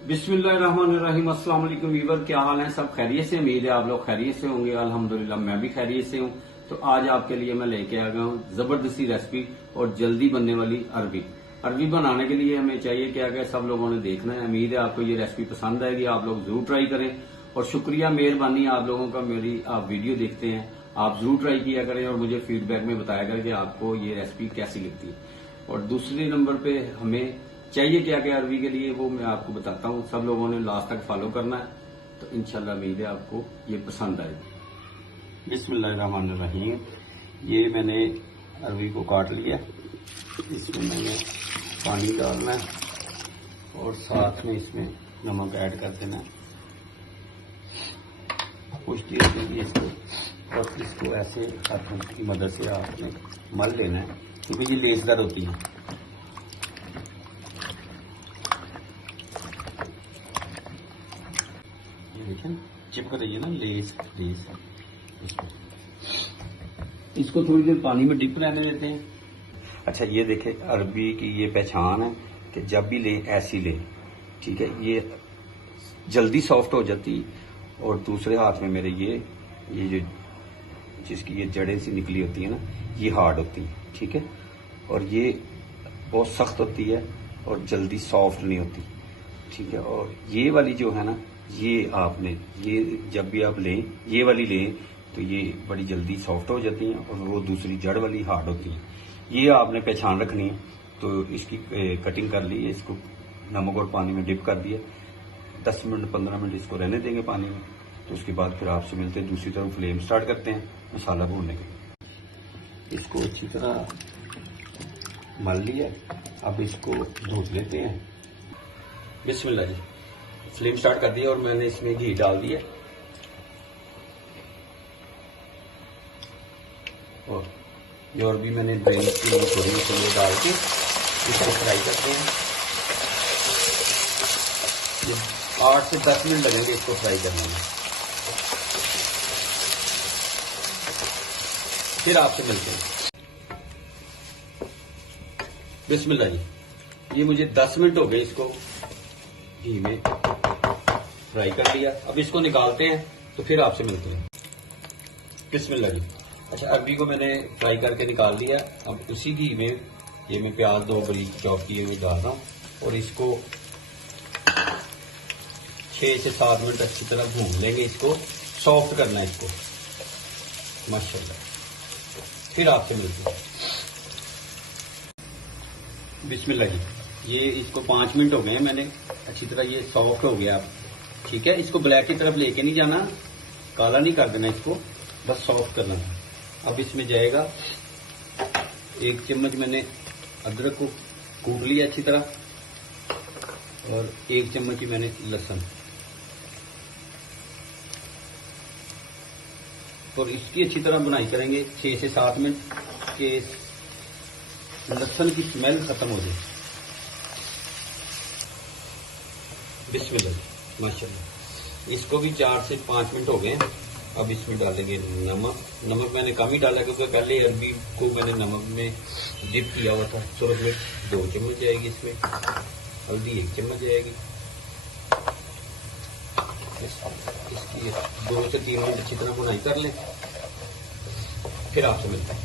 बिस्मिल्लाहिर्रहमानिर्रहीम। अस्सलाम वालेकुम वीवर, क्या हाल है? सब खैरियत से? उम्मीद है आप लोग खैरियत से होंगे। अल्हम्दुलिल्लाह मैं भी खैरियत से हूँ। तो आज आपके लिए मैं लेके आ गया हूँ जबरदस्ती रेसिपी और जल्दी बनने वाली अरबी। अरबी बनाने के लिए हमें चाहिए क्या क्या, सब लोगों ने देखना है। उम्मीद है आपको ये रेसिपी पसंद आएगी, आप लोग जरूर ट्राई करें। और शुक्रिया, मेहरबानी आप लोगों का, मेरी आप वीडियो देखते हैं, आप जरूर ट्राई किया करें और मुझे फीडबैक में बताया करें कि आपको ये रेसिपी कैसी लगती है। और दूसरे नंबर पे हमें चाहिए क्या क्या अरबी के लिए, वो मैं आपको बताता हूँ। सब लोगों ने लास्ट तक फॉलो करना है, तो इंशाल्लाह उम्मीद है आपको ये पसंद आएगी। बिस्मिल्लाहिर्रहमानिर्रहीम। ये मैंने अरबी को काट लिया, इसमें मैंने पानी डालना है और साथ में इसमें नमक ऐड कर देना है। कुछ देर के लिए इसको, और इसको ऐसे हाथों की मदद से आपने मल लेना है, क्योंकि ये लेसदार होती है। देखें चिपक रही है ना लेस। इसको थोड़ी देर पानी में डिप रहने देते हैं। अच्छा, ये देखें अरबी की ये पहचान है कि जब भी ले ऐसी ले, ठीक है, ये जल्दी सॉफ्ट हो जाती। और दूसरे हाथ में मेरे ये जो जिसकी ये जड़ें सी निकली होती है ना, ये हार्ड होती है, ठीक है। और ये बहुत सख्त होती है और जल्दी सॉफ्ट नहीं होती, ठीक है। और ये वाली जो है ना, ये आपने ये जब भी आप लें, ये वाली लें, तो ये बड़ी जल्दी सॉफ्ट हो जाती हैं और वो दूसरी जड़ वाली हार्ड होती है। ये आपने पहचान रखनी है। तो इसकी कटिंग कर ली, इसको नमक और पानी में डिप कर दिया। 10 मिनट 15 मिनट इसको रहने देंगे पानी में। तो उसके बाद फिर आपसे मिलते हैं, दूसरी तरफ फ्लेम स्टार्ट करते हैं मसाला भूनने के लिए। इसको अच्छी तरह मल लिया, अब इसको धो लेते हैं। बिस्मिल्लाह जी, फ्लेम स्टार्ट कर दिया और मैंने इसमें घी डाल दिया और भी मैंने ड्राई की थोड़ी सी डाल के इसको फ्राई करते हैं। ये 8 से 10 मिनट लगेंगे इसको फ्राई करने में। फिर आपसे मिलते हैं। बिस्मिल्लाह जी, ये मुझे 10 मिनट हो गए इसको घी में फ्राई कर लिया। अब इसको निकालते हैं, तो फिर आपसे मिलते हैं। बिस्मिल्लाह जी। अच्छा, अरबी को मैंने फ्राई करके निकाल लिया। अब उसी घी में ये मैं प्याज 2 बारीक चॉप किए हुए डाल रहा हूँ और इसको 6 से 7 मिनट अच्छी तरह भून लेंगे। इसको सॉफ्ट करना है इसको, माशाल्लाह। फिर आपसे मिलते हैं। बिस्मिल्लाह जी, ये इसको 5 मिनट हो गए हैं, मैंने अच्छी तरह ये सॉफ्ट हो गया। ठीक है, इसको ब्लैक की तरफ लेके नहीं जाना, काला नहीं कर देना इसको, बस सॉफ्ट करना है। अब इसमें जाएगा 1 चम्मच मैंने अदरक को कूट लिया अच्छी तरह और 1 चम्मच ही मैंने लहसुन। और इसकी अच्छी तरह बुनाई करेंगे 6 से 7 मिनट के लहसुन की स्मेल खत्म हो जाए। बिस्मिल्लाह, माशाल्लाह। इसको भी 4 से 5 मिनट हो गए हैं। अब इसमें डालेंगे नमक मैंने कम ही डाला, क्योंकि पहले अरबी को मैंने नमक में डिप किया हुआ था। सुरख मिर्च 2 चम्मच जाएगी इसमें, हल्दी 1 चम्मच जाएगी। इसकी 2 से 3 मिनट अच्छी तरह बुनाई कर लें, फिर आपसे मिलता है।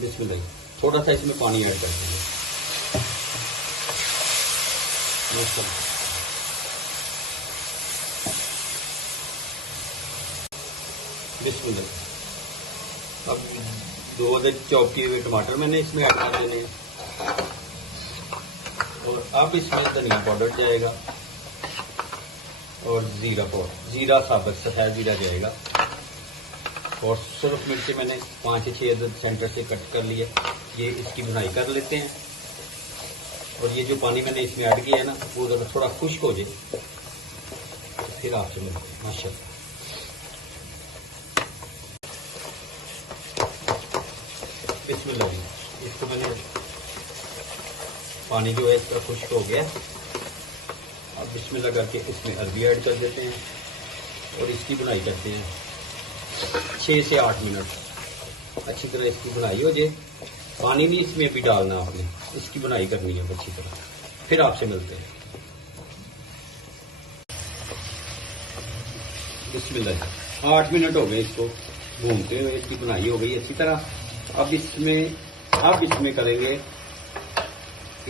बिस्मिल्लाह, थोड़ा सा इसमें पानी ऐड कर देंगे। बिस्मिल्लाह। अब 2 अदद चॉप किए हुए टमाटर मैंने इसमें ऐड कर देने हैं और अब इसमें धनिया पाउडर जाएगा और जीरा पाउडर, जीरा साबुत सफेद जीरा जाएगा। और सुरख मिर्ची मैंने 5 से 6 अदद सेंटर से कट कर लिया। ये इसकी बुनाई कर लेते हैं और ये जो पानी मैंने इसमें ऐड किया है ना, वो थोड़ा खुश्क हो जाए, फिर आपसे मिलते हैं। माशाल्लाह। बिस्मिल्लाह, इसको मैंने पानी जो है इस तरह खुश्क हो गया। अब बिस्मिल्लाह करके इसमें अरबी ऐड कर देते हैं और इसकी बुनाई करते हैं 6 से 8 मिनट। अच्छी तरह इसकी बुनाई हो जाए। पानी भी इसमें भी डालना आपने, इसकी बुनाई करनी है अच्छी तरह। फिर आपसे मिलते हैं। बिस्मिल्लाह। 8 मिनट हो गए इसको भूनते हुए, इसकी बुनाई हो गई अच्छी तरह। अब इसमें करेंगे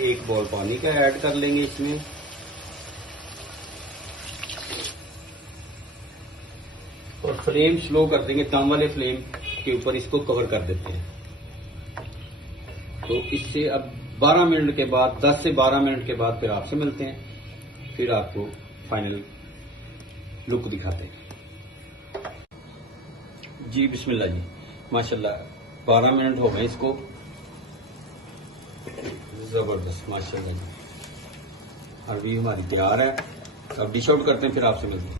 1 बॉल पानी का ऐड कर लेंगे इसमें, और फ्लेम स्लो कर देंगे, कम वाले फ्लेम के ऊपर इसको कवर कर देते हैं। तो इससे अब 12 मिनट के बाद, 10 से 12 मिनट के बाद फिर आपसे मिलते हैं, फिर आपको फाइनल लुक दिखाते हैं। जी बिस्मिल्लाह जी, माशाल्लाह 12 मिनट हो गए इसको, जबरदस्त माशाल्लाह जी। अरबी हमारी तैयार है। अब डिश आउट करते हैं, फिर आपसे मिलते हैं।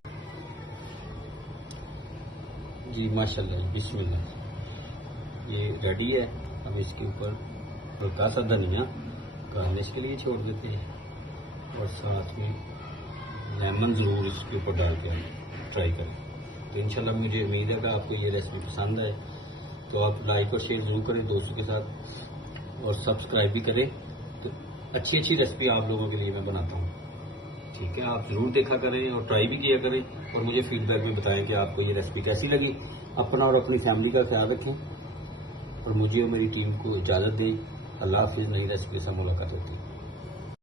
जी माशाल्लाह बिस्मिल्लाह, ये रेडी है। अब इसके ऊपर हल्का सा धनिया गार्निश के लिए छोड़ देते हैं, और साथ में लेमन ज़रूर इसके ऊपर डाल के ट्राई करें। तो इंशाल्लाह मुझे उम्मीद है कि आपको ये रेसिपी पसंद आए, तो आप लाइक और शेयर ज़रूर करें दोस्तों के साथ, और सब्सक्राइब भी करें। तो अच्छी रेसिपी आप लोगों के लिए मैं बनाता हूँ, ठीक है। आप ज़रूर देखा करें और ट्राई भी किया करें, और मुझे फीडबैक में बताएं कि आपको ये रेसिपी कैसी लगी। अपना और अपनी फैमिली का ख्याल रखें, और मुझे और मेरी टीम को इजाज़त दें। अल्लाह हाफिज़। नई रेसिपी से मुलाकात होती है।